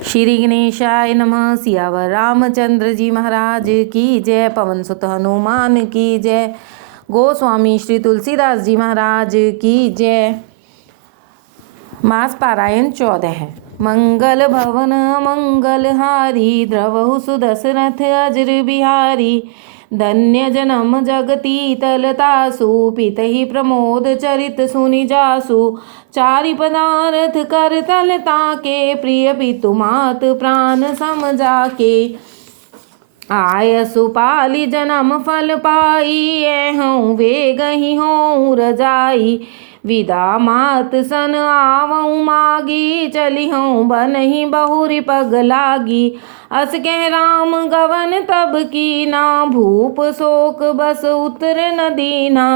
श्री गणेशाय नमः। सियावर रामचंद्र जी महाराज की जय। पवन सुत हनुमान की जय। गोस्वामी श्री तुलसीदास जी महाराज की जय। मास पारायण 14 है। मंगल भवन मंगलहारी द्रवहु सुदशरथ अजर बिहारी। धन्य जन्म जगती तलतासु पितहि प्रमोद चरित सुनि जासु। चारि पदार्थ कर तलता के प्रिय पितु मात प्राण सम जाके। आय सुपाली जन्म फल पाई ऐहूँ वेगहि हों रजाई। विदा मात सन आवऊँ मागी चली हूँ बनहि बहुरी पग लागी। अस कह राम गवन तब की ना भूप शोक बस उतर न दीना।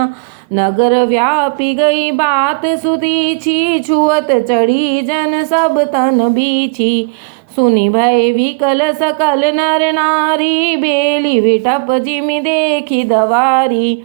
नगर व्यापी गई बात सुदीछी छुअत चढ़ी जन सब तन बीछी। सुनि भय विकल सकल नर नारी बेली विटप जिमि देखी दवारी।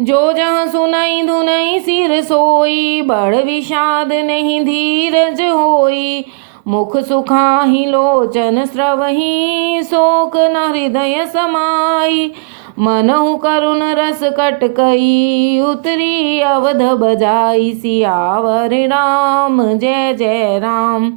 जो जहाँ सुनई धुनई सिर सोई बड़ विषाद नहीं धीरज होई। मुख सुखाहि लोचन स्रवहि शोक न हृदय समाई। मनहु करुण रस कटकई उतरी अवध बजाई। सियावर राम जय जय राम।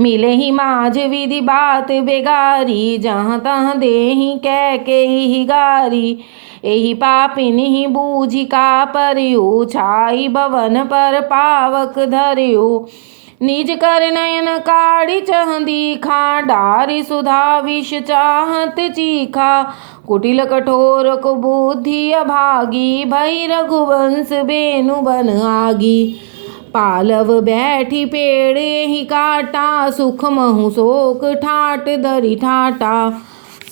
मिले ही माझ विधि बात बेगारी जहाँ तहाँ देहि कैकेयी गारी। एहि पापिनि बूझि का परियु छाई भवन पर पावक धरियु। निज कर नयन काढ़ी चह दीखा डारी सुधा विष चाहत चीखा। कुटिल कठोर कुबुद्धि अभागी भई रघुवंश बेनु बन आगी। पालव बैठी पेड़ ही काटा सुख महु शोक ठाट धरि ठाटा।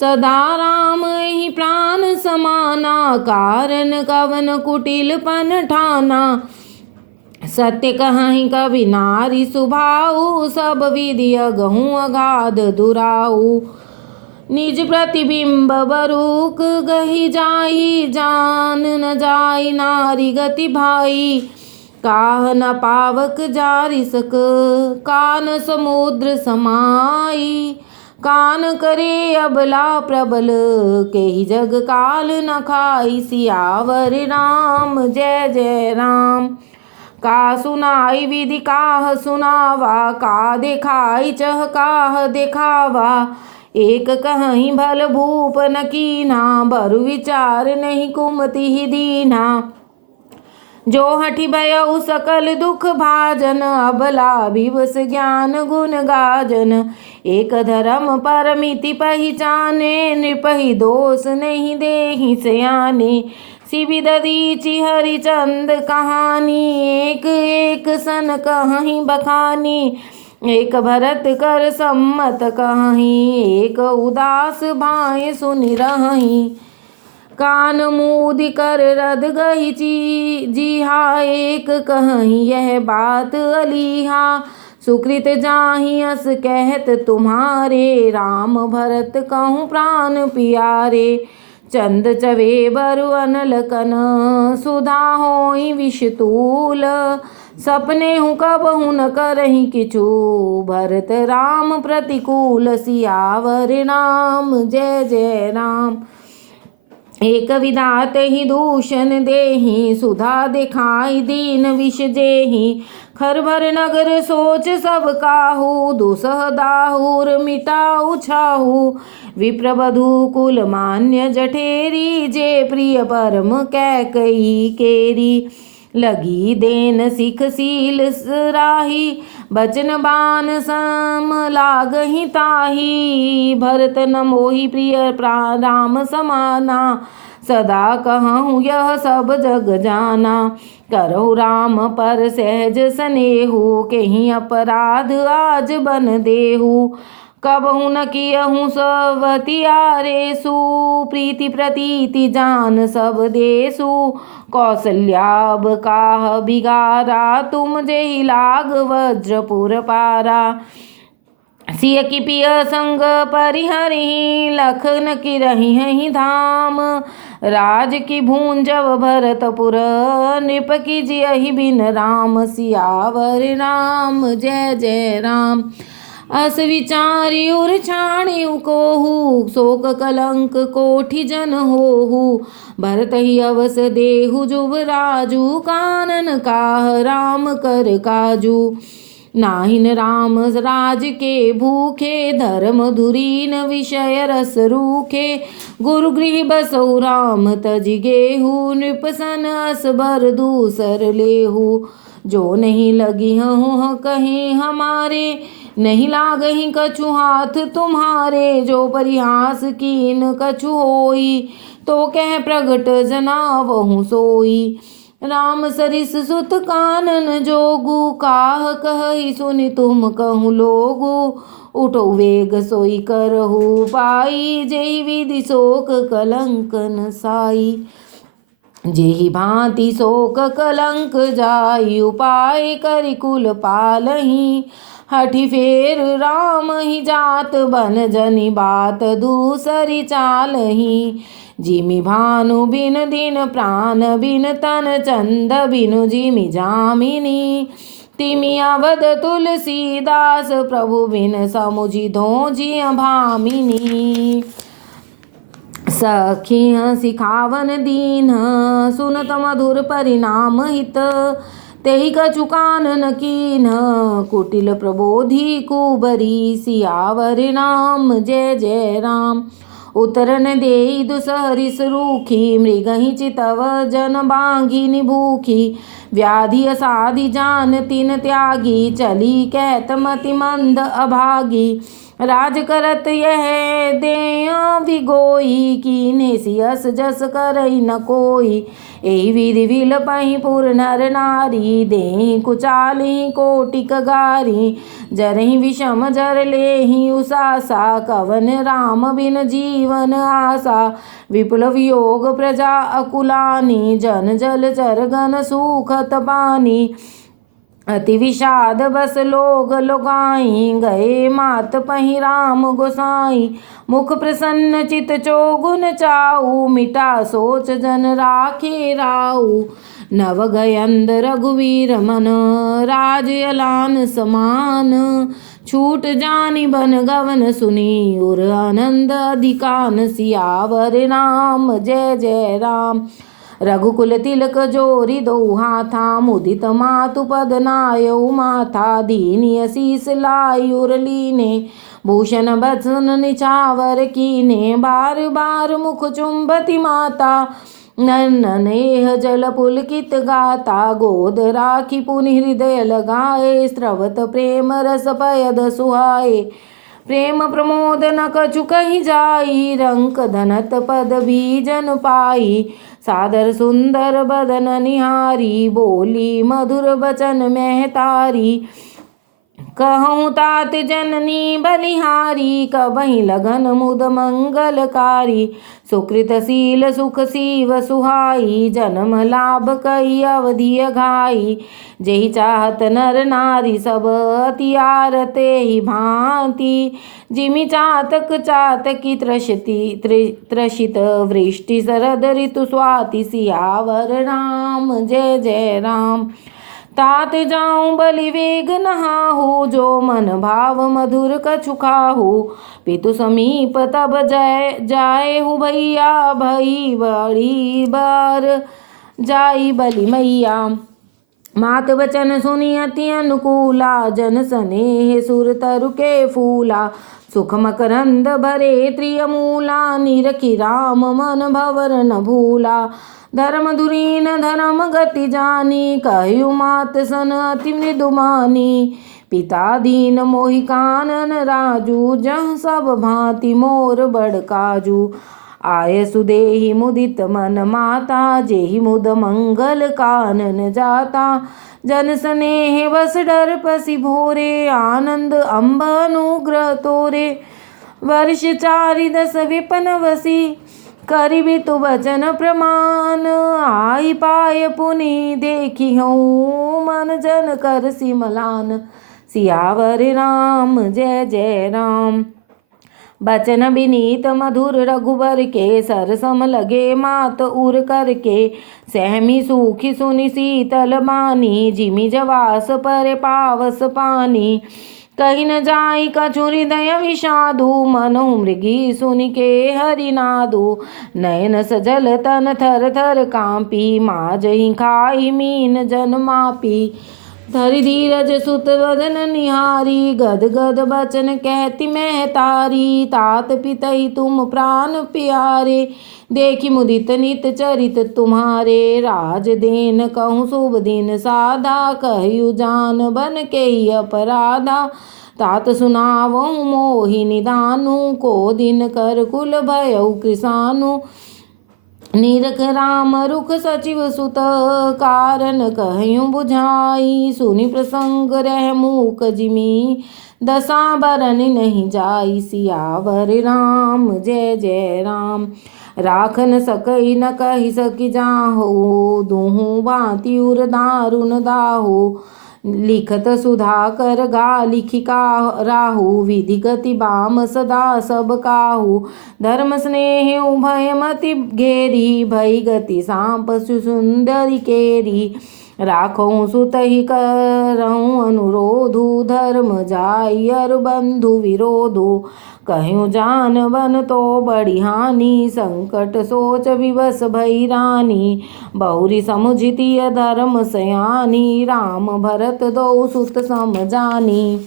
सदा राम ही प्राण समाना कारण कवन कुटिलपन ठाना। सत्य कहीं कवि नारी सुभाऊ सब विधि अगहूँ अगाध दुराऊ। निज प्रतिबिंब बरूक गही जाई जान न जाई नारी गति भाई। काह न पावक जारि सक कान समुद्र समाई। कान करे अबला प्रबल केहि जग काल न खाई। सियावर राम जय जय राम। का सुनाई विधि काह सुनावा का देखाई चह काह देखावा। एक कहीं भल भूप न कीना बरु विचार नहीं कुमति ही दीना। जो हठि भयउ सकल दुख भाजन अबला विवश ज्ञान गुण गाजन। एक धर्म परमिति पहिचाने नृपहि दोष नहीं देहि सयाने। सिविद दीची हरिचंद कहानी एक एक सन कहीं बखानी। एक भरत कर सम्मत कहीं एक उदास भाई सुनि रहीं। कान मूदि कर रद गही जीहा एक कहीं यह बात अलीहा। सुकृत जाहि अस कहत तुम्हारे राम भरत कहूँ प्राण पियारे। चंद चवे बरु अनल कन सुधा होई विषतूल। सपने हूँ कबहु न करही किछु भरत राम प्रतिकूल। सियावर राम जय जय राम। एक विधात ही दूषण देहि सुधा दिखाई दीन विष जेहि। खर भर नगर सोच सब काहू दुसह दाहुर मिटाऊ छाहू। विप्रवधु कुल मान्य जठेरी जे प्रिय परम कैकई केरी। लगी देन सिख सील राही बचन बान सम लागहि ताही। भरत न मोहि प्रिय राम समाना सदा कहूँ यह सब जग जाना। करो राम पर सहज स्नेहु केहि अपराध आज बन देहु। कबहु न कियहूँ सवतियारेसु प्रीति प्रतीति जान सब देसु। कौसल्याब काह बिगारा तुम जेहि लाग वज्रपुर पारा। सिय की पिय संग परिहरि लखन की रही धाम। राज की भूंजव भरतपुर नृप की जियहि बिन राम। सियावर राम जय जय राम। अस विचारी उर छाणी कोहू, शोक कलंक कोठि जन होहू। भरत ही अवस देहु जुबराजू, कानन काह राम कर काजू। नाहिन राम राज के भूखे, धर्म धुरीन विषय रस रूखे। गुरु गृह बसहु राम तज गेहू, नृपसन अस बर दूसर लेहू। जो नहीं लगी हूँ कहीं हमारे, नहीं लागही कछु हाथ तुम्हारे। जो परिहास कीन कछु होई, तो कह प्रगट जनावहु सोई। राम सरिस सुत कानन जोगु, काह कहि सुनि तुम कहूँ लोगु। उठो वेग सोई करहु पाई, जेहि विधि शोक कलंक न साई। जेहि भांति शोक कलंक जाई, उपाय करि कुल पालही। हठि फेर राम ही जात, बन जनि बात दूसरी चालही। जिमि भानु बिन दिन प्राण बिन तन, चंद बिनु जिमि जामिनी। तिमि अवध तुलसीदास, प्रभु बिन समुझि धोजिय भामिनी। सखी सिखावन दीन, सुनत मधुर परिणाम हित। तेहि कछु कानन कीन, कुटिल प्रबोधि कुबरी। सियावर राम जय जय राम। उतरन देई दुसहरिस रूखी, मृगहि चितव जन बांघिनि भूखी। व्याधि असाधि जान तिन त्यागी, चली कहत मति मंद अभागी। राज करत यह देय विगोई, कीन्हे सियस जस करई न कोई। एहि विधि विलपहि पुर नर नारी, देहि कुचालिहि कोटिक गारी। जरहि विषम जर लेहि उसासा, कवन राम बिन जीवन आसा। विपुल वियोग प्रजा अकुलानी, जन जल चर गन सूखत पानी। अति विषाद बस लोग लुगाई, गए मात पहि राम गोसाई। मुख प्रसन्न चित चौगुन चाऊ, मिटा सोच जन राखे राऊ। नव गयंद रघुवीर मन, राज अलान समान। छूट जानि बन गवन सुनी, उर आनंद अधिकान। सियावर राम जय जय राम। रघुकुल तिलक जोरी दो हाथा, मुदित मातु पद नायउ माथा। दीनि असीस लाई उर लीने, भूषण बसन निछावर कीने। बार बार मुख चुंबती माता, नन्नेह जल पुलकित गाता। गोद राखी पुनि हृदय लगाए, स्रवत प्रेम रस पयद सुहाए। प्रेम प्रमोद न कछु कहि जाई, रंक धनत पद बीजन पाई। सादर सुंदर बदन निहारी, बोली मधुर बचन महतारी। कहूँ तात जननी बलिहारी, कबहि लगन मुद मंगलकारी। सुकृतशील सुख सीव सुहाई, जन्म लाभ कई अवधि अघाई। जेहि चाहत नर नारी सब, अति आरते ही भांति। जिमि चातक चातकी त्रसित, वृष्टि शरद ऋतु स्वाति। सियावर राम जय जय राम। तात जाऊं बलि वेग नहाहू, जो मन भाव मधुर कछु खाहू। पितु समीप तब जाए हु भैया, भई बड़ी बार जाई बलि मैया। मात वचन सुनि अति अनुकूला, जन स्नेह सुर तरु के फूला। सुख मकरंद भरे त्रियमूला, निरखि राम मन भवर न भूला। धर्म धुरीन धर्म गति जानी, कहु मात सन अति मृदुमानी। पिता दीन मोहि कानन राजू, जह सब भांति मोर बड़ काजू। आय सुदेहि मुदित मन माता, जेहि मुद मंगल कानन जाता। जन स्नेह बस डर पसी भोरे, आनंद अम्ब अनुग्रह तोरे। वर्ष 4 विपन वसी, करिबि तु वचन प्रमाण। आई पाय पुनि देखी हूँ, मन जन कर सिमलान। सियावर राम जय जय राम। बचन विनीत मधुर रघुबर के, सरसम लगे मात उर करके। सहमी सूखी सुनि शीतल बानी, जिमि जवास पर पावस पानी। कहीं न जाई कछु हृदय विषादु, मनु मृगी सुनि के हरिनादु। नयन सजल तन थर थर कांपी, माजहि खाई मीन जन मापी। धरि धीरज सुत वदन निहारी, गद गद बचन कहती महतारी। तात पितहि तुम प्राण प्यारे, देखी मुदित नित चरित तुम्हारे। राज देन कहूँ शुभ दिन साधा, कहु जान बन के अपराधा। तात सुनावहु मोहि निदानु, को दिन कर कुल भयउ कृसानु। निरख राम रुख सचिव सुत, कारण कहूँ बुझाई। सुनि प्रसंग रह मूक जिमी, दशा बरन नहीं जाई। सियावर राम जय जय राम। राखन सकई न कहि सकी जाहु, दुहु भांति उर दारुन दाहु। लिखत सुधाकर गा लिखिका राहु, विधि गति बाम सदा सब काहू। धर्म स्नेह उभय मति घेरी, भई गति सांप सुंदरी केरी। राखों सुतहि करऊँ अनुरोधु, धर्म जाई अर बंधु विरोधु। कहूँ जान बन तो बड़ी हानि, संकट सोच विवश भई रानी। बहुरी समुझिती धर्म सयानी, राम भरत दो सुत सम जानी।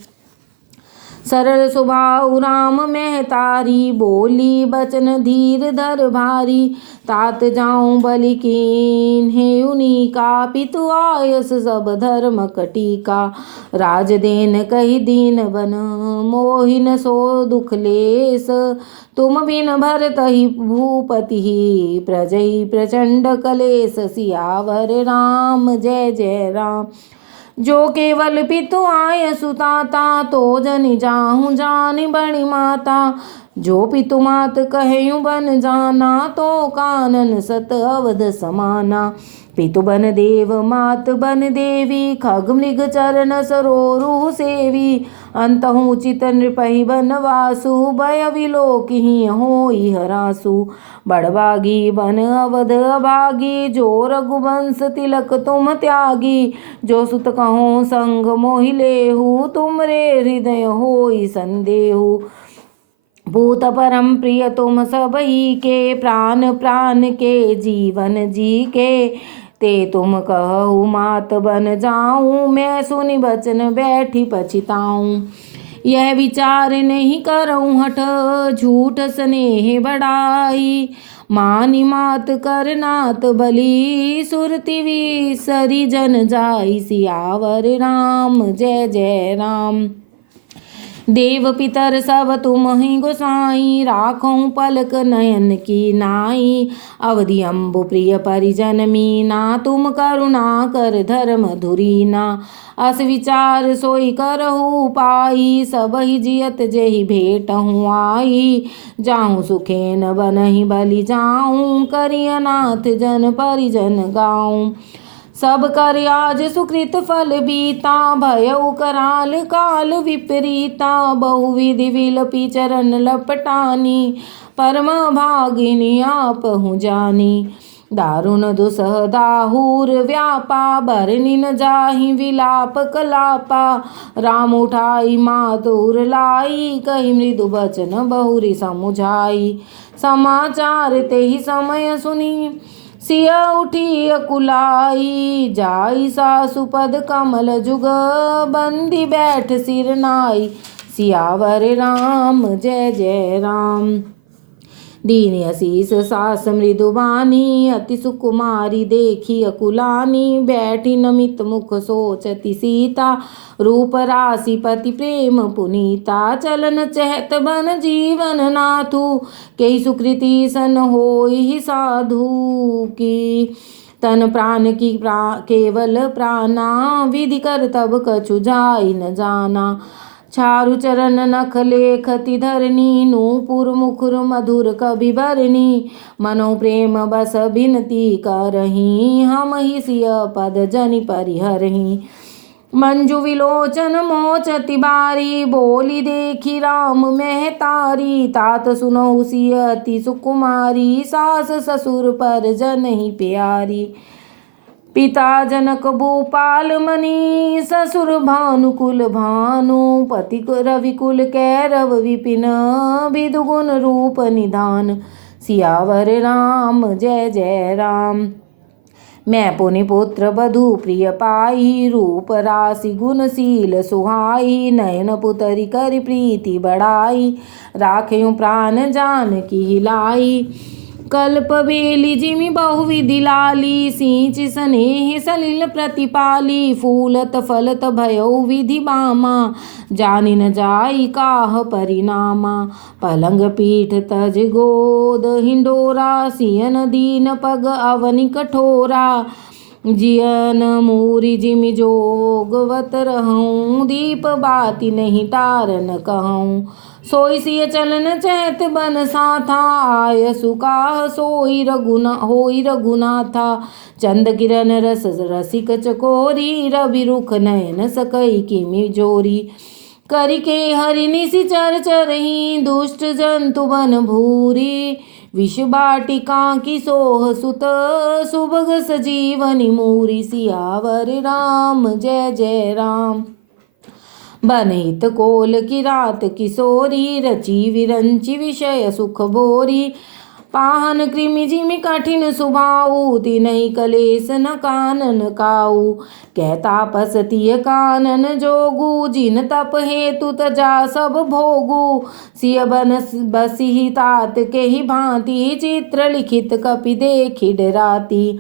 सरल स्वभाव राम महतारी, बोली बचन धीर धर भारी। तात जाऊं बलि कीन्हे उनीका, पितु आयस सब धर्म कटीका। राज देन कहि दीन बन, मोहिन सो दुख लेस। तुम बिन भरतहि भूपति, प्रजहि प्रचंड कलेस। सियावर राम जय जय राम। जो केवल पितु आय सुताता, तो जनि जाहु जानि बड़ी माता। जो पितु मात कहूँ बन जाना, तो कानन सत अवध समाना। पितु बन देव मात बन देवी, खग मृग चरण सरोरु सेवी। अंतहु चित नृपहि बनवासु, भय विलोकहि होई हरासु। बड़भागी बन अवध अभागी, जो रघुवंश तिलक तुम त्यागी। जो सुत कहो संग मोहि लेहु, तुमरे हृदय होई संदेहु। भूत परम प्रिय तुम सबही के, प्राण प्राण के जीवन जी के। ते तुम कहु मात बन जाऊं, मैं सुनि बचन बैठी पछिताऊं। यह विचार नहीं करऊं हठ, झूठ स्नेह बढ़ाई। मानी मात कर नात बलि, सुरति विसरि जन जाई। सियावर राम जय जय राम। देव पितर सब तुम ही गोसाई, राखों पलक नयन की नाई। अवधि अम्बु प्रिय परिजन मीना, तुम करुणा कर धर्म धुरीना। अस विचार सोई करहु पाई, सब ही जियत जेहि भेटहु आई। जाऊं सुखेन बनहि बलि जाऊं, करिय नाथ जन परिजन गाऊं। सब कर आज सुकृत फल बीता, भयउ कराल काल विपरीता। बहुविधि विलपी चरण लपटानी, परम भागिनी आपहु जानी। दारुण दुसह दाहुर व्यापा, भरनि न जाहि विलाप कलापा। राम उठाई मातुर लाई, कहि मृदु बचन बहुरी समुझाई। समाचार तेहि समय सुनी, सिया उठी अकुलाई। जाई सासु पद कमल जुग, बंदी बैठ सिर नाई। सियावर राम जय जय राम। दीन असीस सास मृदुबानी, अति सुकुमारी देखी अकुलानी। बैठी नमित मुख सोचती सीता, रूप राशि पति प्रेम पुनीता। चलन चहत बन जीवन नाथु, कई सुकृति सन होई साधु की। तन प्राण की केवल प्राणा, विधि कर तब कछु जाई न जाना। चारु चरण नख लेखति धरनी, नूपुर मुखुर मधुर कवि भरनी। मनो प्रेम बस बिनती करही, हम ही सिय पद जनि परिहरही। मंजु विलोचन मोचति बारी, बोली देखी राम महतारी। तात सुनहु सिय अति सुकुमारी, सास ससुर पर जन ही प्यारी। पिता जनक भूपाल मणि ससुर भानुकुल भानु पति रविकुल कैरव विपिन विदु गुण रूप निधान। सियावर राम जय जय राम। मैं पुनि पुत्र बधु प्रिय पाई रूप राशि गुणशील सुहाई नयन पुतरी कर प्रीति बढ़ाई राख्यूं प्राण जानकी हिलाई। कल्प बेली जिमि बहुविधि लाली सींच स्नेह सलिल प्रतिपाली फूलत फलत भयउ विधि बामा जानि न जाई काह परिणामा। पलंग पीठ तज गोद हिंडोरा सियन दीन पग अवनि कठोरा जियन मूरी जिमि जोगवत रहूं दीप बाती नहीं तारन कहूं। सोई सिय चलन चैत बन साथा आय सुकाह सोई रघुनाथा। चंद किरण रस रसिक चकोरी रवि रुख नयन सकई किमि जोरी। करिके हरि निशिचर चरही दुष्ट जंतु बन भूरी। विष बाटिका की सोह सुत सुभग सजीवनि मूरी। सियावर राम जय जय राम। बनित कोल की रात किशोरी रची विरंची विषय सुख भोरी। पाहन कृमि जिमि कठिन सुभाऊ तिनहि कलेस न कानन काऊ। कै तापस तिय कानन जोगू जिन तप हेतु तजा सब भोगू। सिय बन बसिहि तात केहि भांति चित्र लिखित कपि देखि डराती।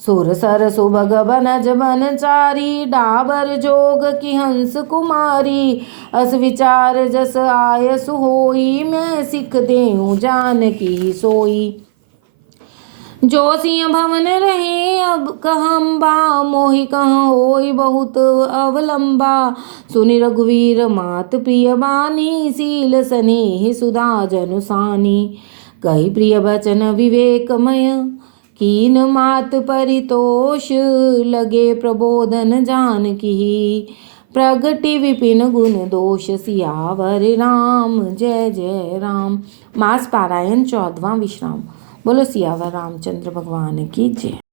सुर सर सुभग बनज बनचारी डाबर जोग की हंस कुमारी। अस विचार जस आय सुहोई मैं सिख देऊं जानकी सोई। जो सिंह भवन रहे अब कहम्बा मोहि कह होई बहुत अवलंबा। सुनि रघुवीर मात प्रिय बानी सील स्नेह सुधा जनुसानी। कही प्रिय वचन विवेकमय कीन मात परितोष लगे प्रबोधन जानकी। प्रगति विपिन गुण दोष सियावर राम जय जय राम। मास पारायण 14वां विश्राम। बोलो सियावर रामचंद्र भगवान की जय।